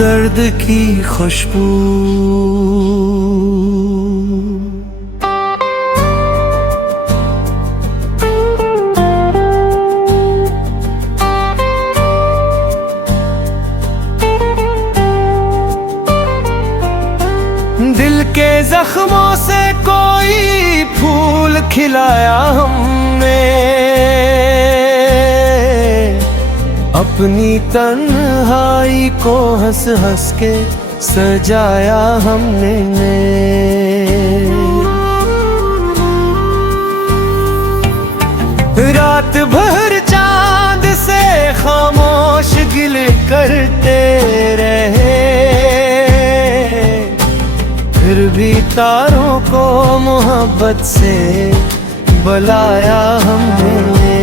दर्द की खुशबू। दिल के जख्मों से कोई फूल खिलाया हमने, अपनी तन्हाई को हंस हंस के सजाया हमने। रात भर चांद से खामोश गिले करते रहे, फिर भी तारों को मोहब्बत से बुलाया हमने।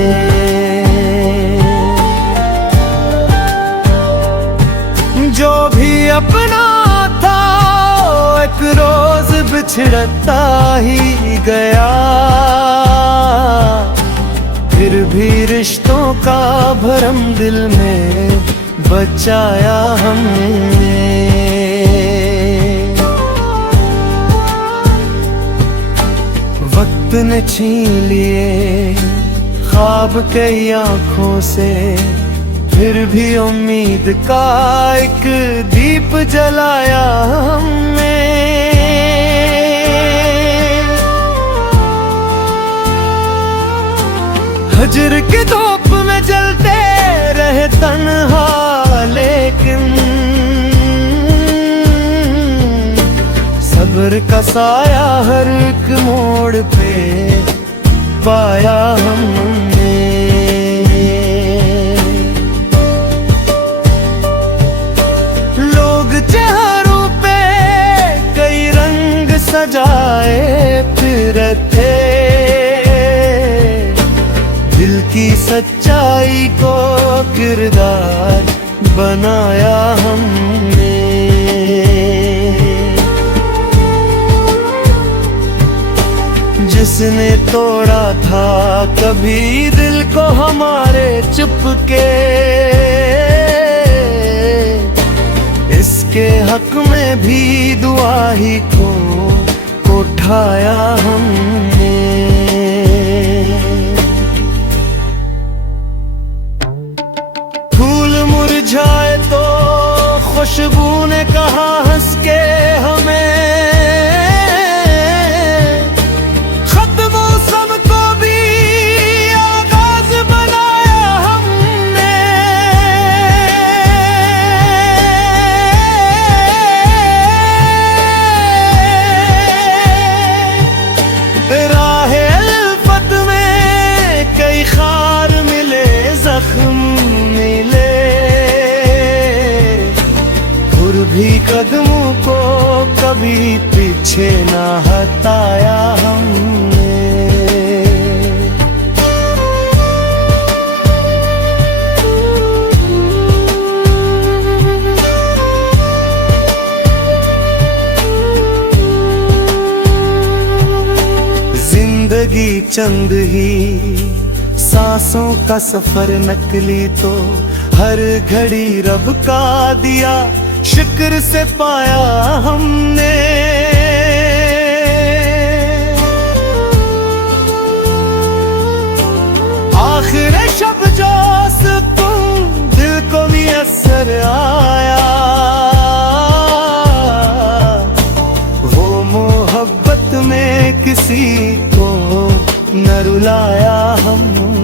जो भी अपना था एक रोज बिछड़ता ही गया, फिर भी रिश्तों का भरम दिल में बचाया हमने। वक्त ने छीन लिए ख्वाब कई आँखों से, फिर भी उम्मीद का एक दीप जलाया हमने। हजर की धूप में जलते रहे तन्हा, लेकिन सब्र का साया हर एक मोड़ पे पाया हमने। चेहरों पे कई रंग सजाए फिरते, दिल की सच्चाई को किरदार बनाया हमने। जिसने तोड़ा था कभी दिल को हमारे चुपके, इसके हक में भी दुआ ही को उठाया हमने। फूल मुरझाए तो खुशबू ने कहा हंस के हमें, खत मौसम को भी आगाज बनाया हमने। राहे अल्फत में कई खार मिले, जख्म मिले, फिर भी कदमों को कभी पीछे ना हटाया हमने। जिंदगी चंद ही सांसों का सफर नकली, तो हर घड़ी रब का दिया शुक्र से पाया हमने। आखिर शब जो सुकून दिल को मुयस्सर आया, वो मोहब्बत में किसी को न रुलाया हमने।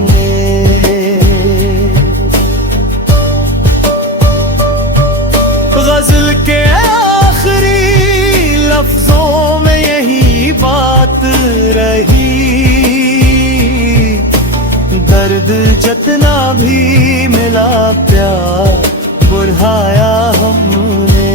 गज़ल के आखिरी लफ्जों में यही बात रही, दर्द जितना भी मिला प्यार बढ़ाया हमने।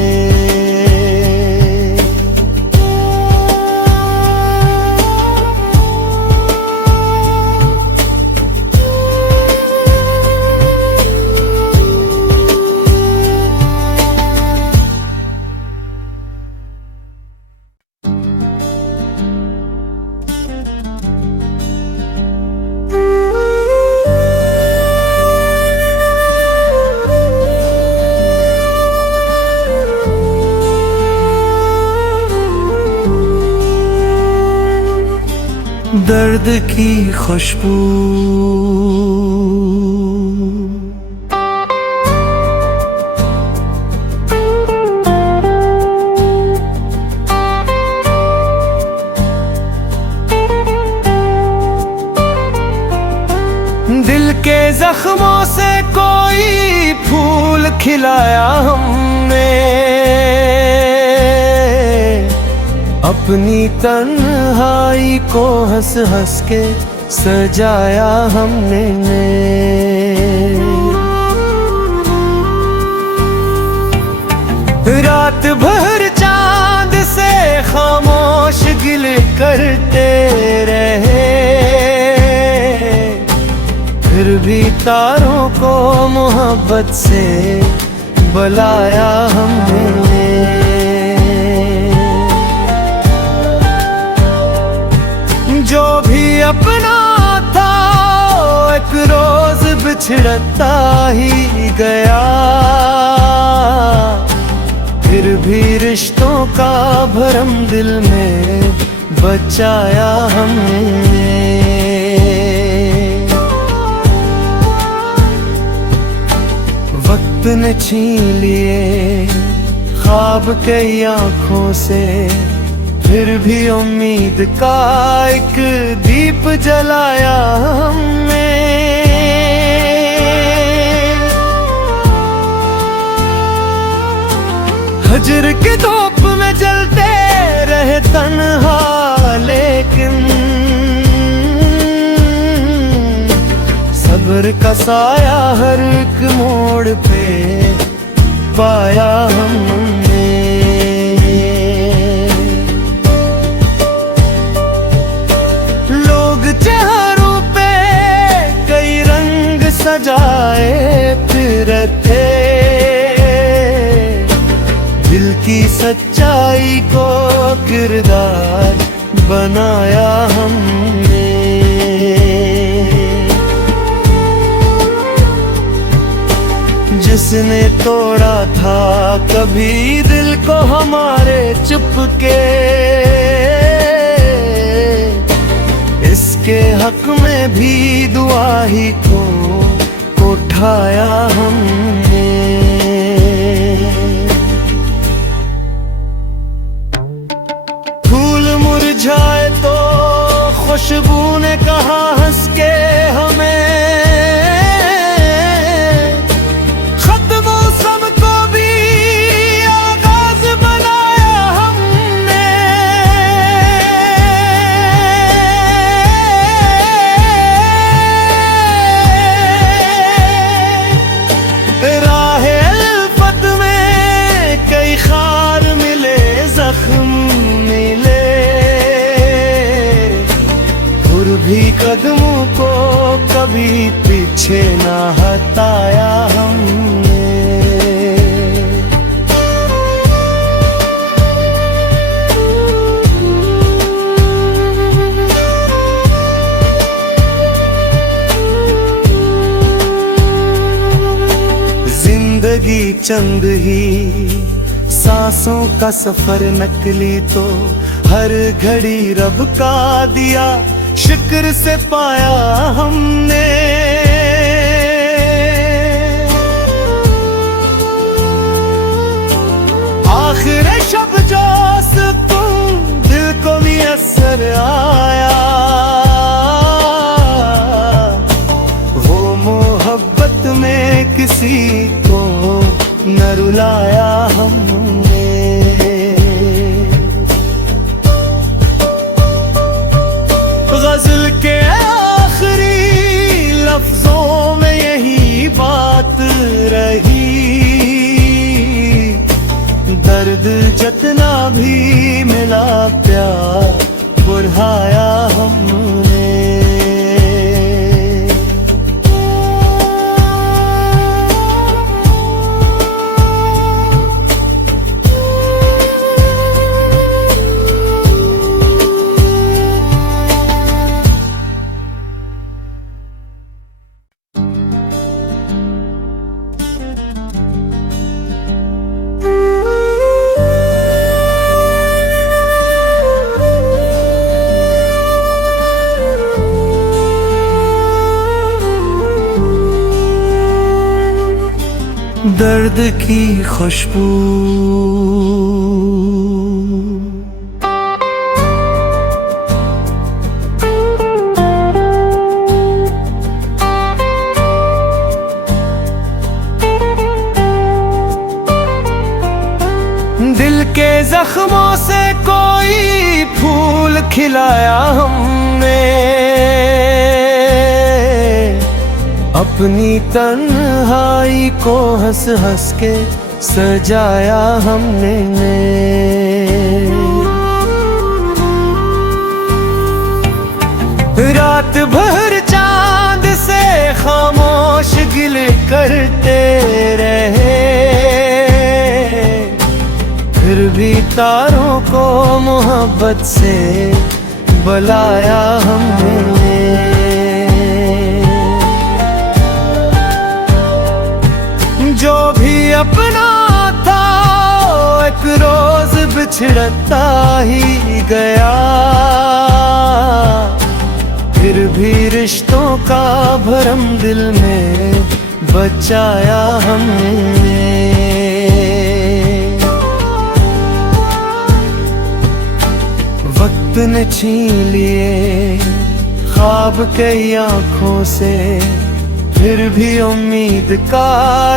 दर्द की खुशबू। दिल के जख्मों से कोई फूल खिलाया हमने, अपनी तन्हाई को हंस हंस के सजाया हमने। रात भर चांद से खामोश गिले करते रहे, फिर भी तारों को मोहब्बत से बुलाया हमने। जो भी अपना था एक रोज बिछड़ता ही गया, फिर भी रिश्तों का भरम दिल में बचाया हमने। वक्त ने छीन लिए ख्वाब कई आँखों से, फिर भी उम्मीद का एक दीप जलाया हमने। हजर के धूप में जलते रहे तन्हा, लेकिन सब्र का साया हर एक मोड़ पे पाया हमने। लोग चेहरों पे कई रंग सजाए फिरते, दिल की सच्चाई को किरदार बनाया हमने। जिसने तोड़ा था कभी दिल को हमारे चुपके, इसके हक में भी दुआ ही को उठाया हमने। फूल मुरझाए तो खुशबू ने कहा हंस के हमें, भी कदमों को कभी पीछे ना हटाया हमने। जिंदगी चंद ही सांसों का सफर नकली, तो हर घड़ी रब का दिया शुक्र से पाया हमने। आखिर शब जो सुकून दिल को मुयस्सर आया, वो मोहब्बत में किसी को न रुलाया हमने। गज़ल के आखिरी लफ्जों में यही बात रही, दर्द जितना भी मिला प्यार बढ़ाया हमने। दर्द की खुशबू। दिल के जख्मों से कोई फूल खिलाया हमने, अपनी तन्हाई को हंस हंस के सजाया हमने। रात भर चांद से खामोश गिले करते रहे, फिर भी तारों को मोहब्बत से बुलाया हमने। जो भी अपना था एक रोज बिछड़ता ही गया, फिर भी रिश्तों का भरम दिल में बचाया हमने। वक्त ने छीन लिए ख्वाब कई आँखों से, फिर भी उम्मीद का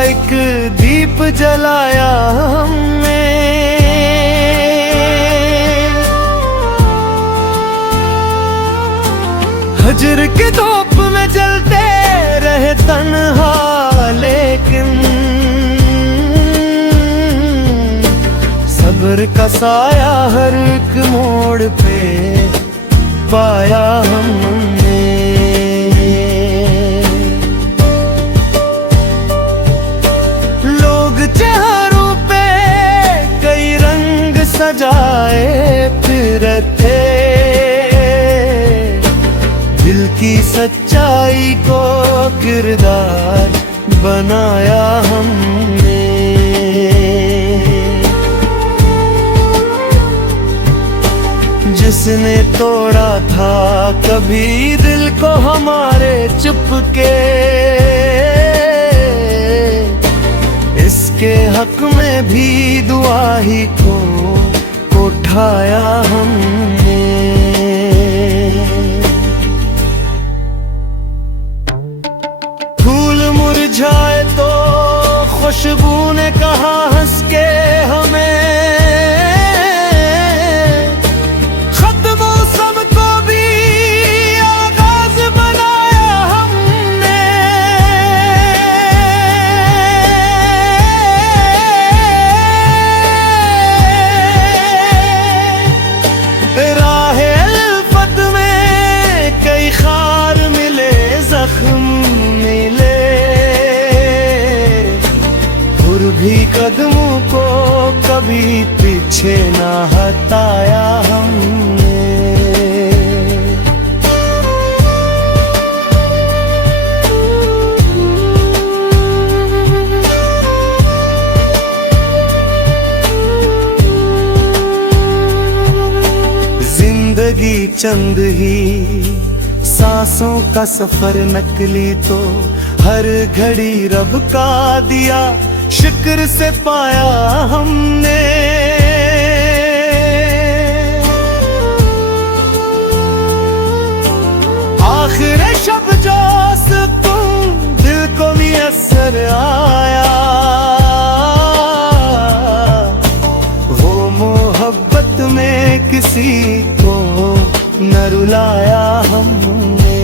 एक दीप जलाया हमने। हजर के धूप में जलते रहे तन्हा, लेकिन सब्र का साया हर एक मोड़ पे पाया हमने। चेहरों पे कई रंग सजाए फिरते, दिल की सच्चाई को किरदार बनाया हमने। जिसने तोड़ा था कभी दिल को हमारे चुपके, इसके हक में भी दुआ ही को उठाया हमने। फूल मुरझाए तो खुशबू ने कहा हंस के हमें, भी कदमों को कभी पीछे ना हटाया हमने। जिंदगी चंद ही सांसों का सफर नकली, तो हर घड़ी रब का दिया शुक्र से पाया हमने। आखिर शब जो सुकून दिल को मुयस्सर आया, वो मोहब्बत में किसी को न रुलाया हमने।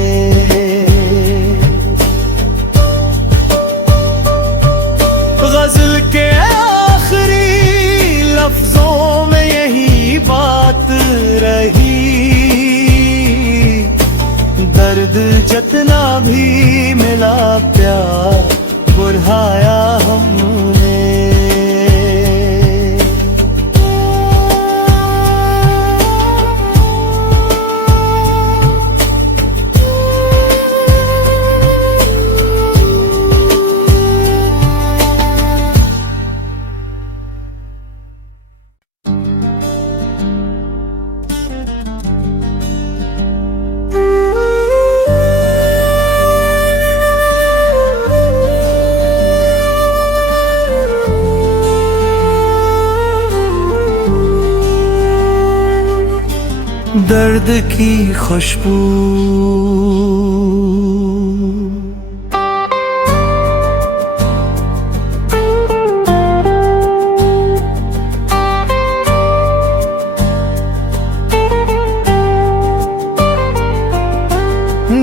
गज़ल के आखिरी लफ्जों में यही बात रही, दर्द जितना भी मिला प्यार बढ़ाया हमने। दर्द की खुशबू।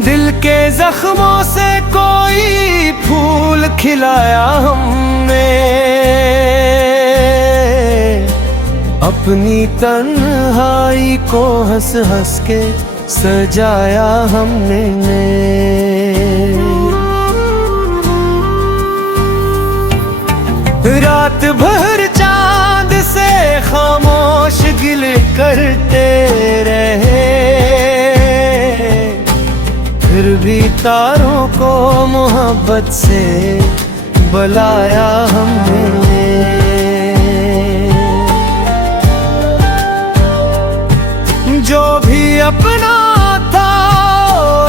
दिल के जख्मों से कोई फूल खिलाया हमने, अपनी तन्हाई को हंस हंस के सजाया हमने। रात भर चांद से खामोश गिले करते रहे, फिर भी तारों को मोहब्बत से बुलाया हमने। जो भी अपना था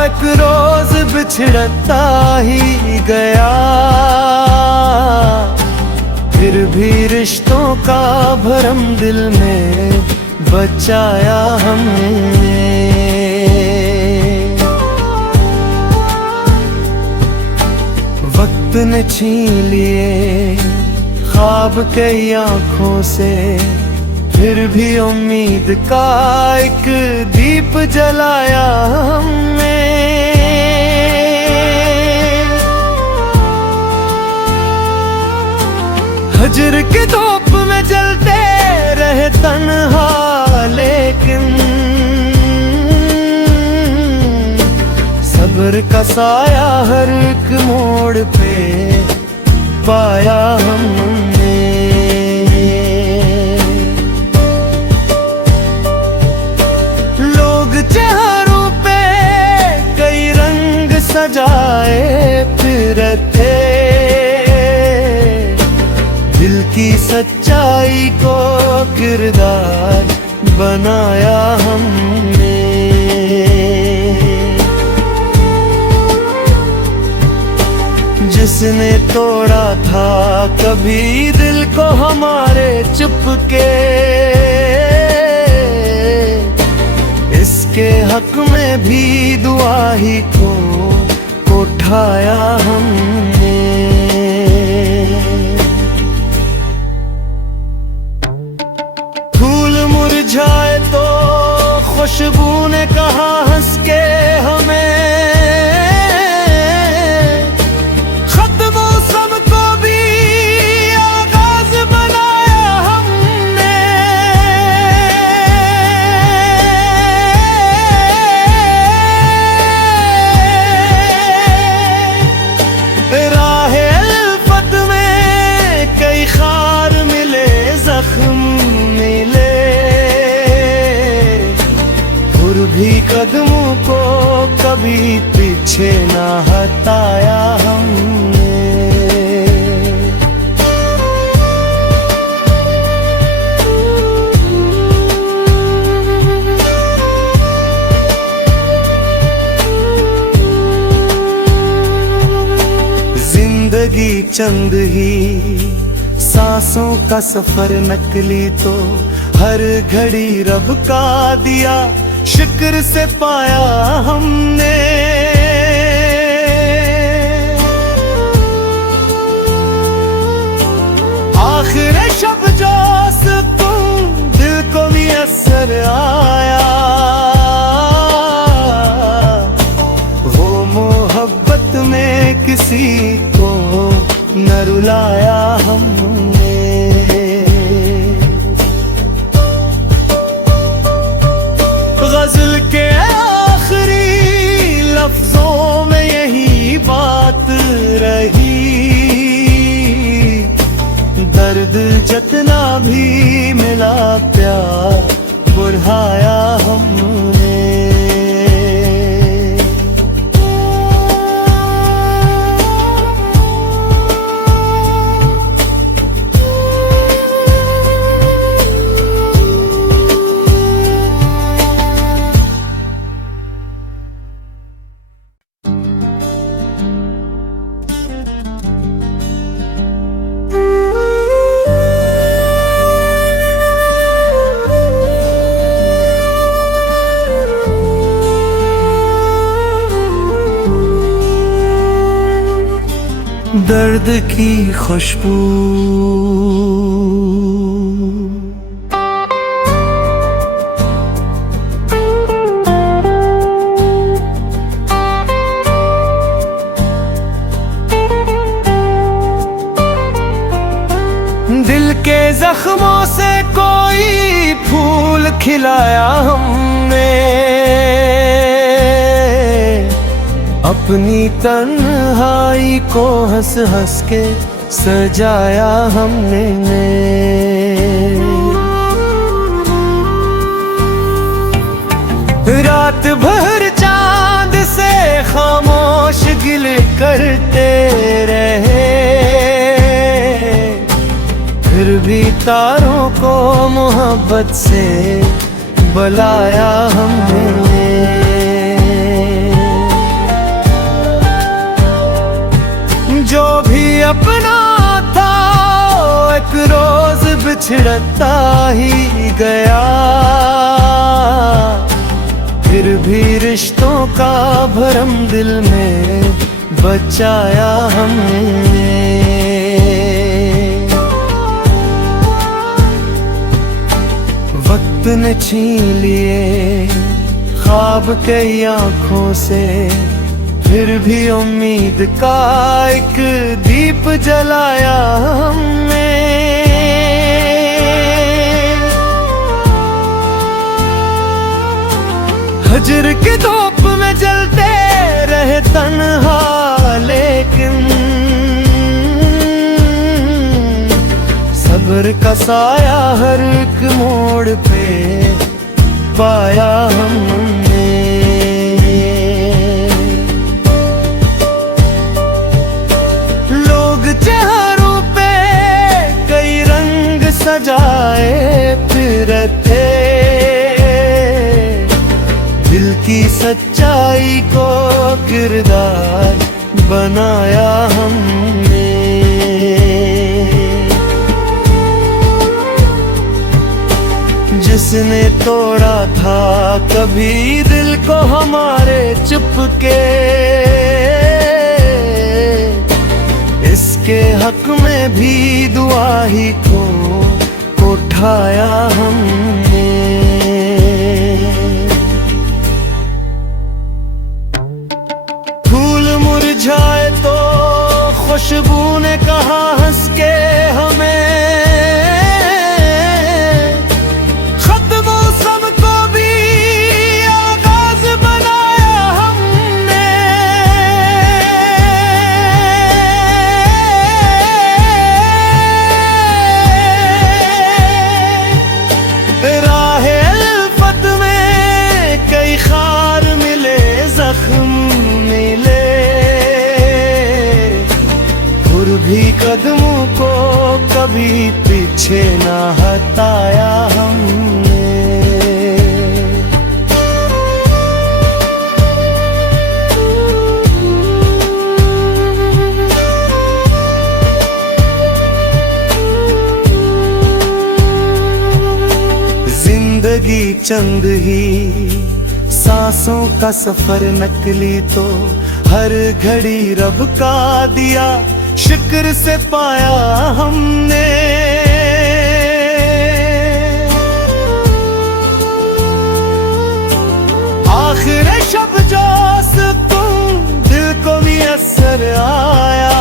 एक रोज बिछड़ता ही गया, फिर भी रिश्तों का भरम दिल में बचाया हमने। वक्त ने छीन लिए ख्वाब कई आँखों से, फिर भी उम्मीद का एक दीप जलाया हमने। हजर के धूप में जलते रहे तन्हा, लेकिन सब्र का साया हर एक मोड़ पे पाया हमने। चेहरों पे कई रंग सजाए फिरते, दिल की सच्चाई को किरदार बनाया हमने। जिसने तोड़ा था कभी दिल को हमारे चुपके, इसके हक में भी दुआ ही को उठाया हमने। फूल मुरझाए तो खुशबू ने कहा हंस के हमें, खत्म मौसम को भी आगाज बनाया हमने। राहे अल्फत में कई खार मिले, जख्म मिले, फिर भी कदमों को कभी पीछे ना हटाया हमने। जिंदगी चंद ही सांसों का सफर नकली, तो हर घड़ी रब का दिया शुक्र से पाया हमने। आखिर शब जो सुकून दिल को मुयस्सर आया, वो मोहब्बत में किसी को न रुलाया हमने। गज़ल के आखिरी लफ्जों में यही बात रही, दर्द जितना भी मिला प्यार बढ़ाया हमने। दर्द की खुशबू। दिल के जख्मों से कोई फूल खिलाया हमने, अपनी तन्हाई को हंस हंस के सजाया हमने। रात भर चांद से खामोश गिले करते रहे, फिर भी तारों को मोहब्बत से बुलाया हमने। जो भी अपना था एक रोज बिछड़ता ही गया, फिर भी रिश्तों का भरम दिल में बचाया हमने। वक्त ने छीन लिए ख्वाब कई आँखों से, फिर भी उम्मीद का एक दीप जलाया हमने। हजर की धूप में जलते रहे तन्हा, लेकिन सब्र का साया हर एक मोड़ पे पाया हमने। लोग चेहरों पे कई रंग सजाए फिरते, दिल की सच्चाई को किरदार बनाया हमने। जिसने तोड़ा था कभी दिल को हमारे चुपके, इसके हक में भी दुआ ही को उठाया हमने। फूल मुरझाए तो खुशबू ने कहा हंस के हमें, भी कदमों को कभी पीछे ना हटाया हमने। जिंदगी चंद ही सांसों का सफर नकली, तो हर घड़ी रब का दिया शुक्र से पाया हमने। आखिर शब जो सुकून दिल को मुयस्सर आया,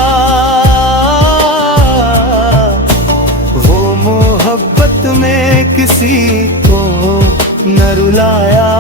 वो मोहब्बत में किसी को न रुलाया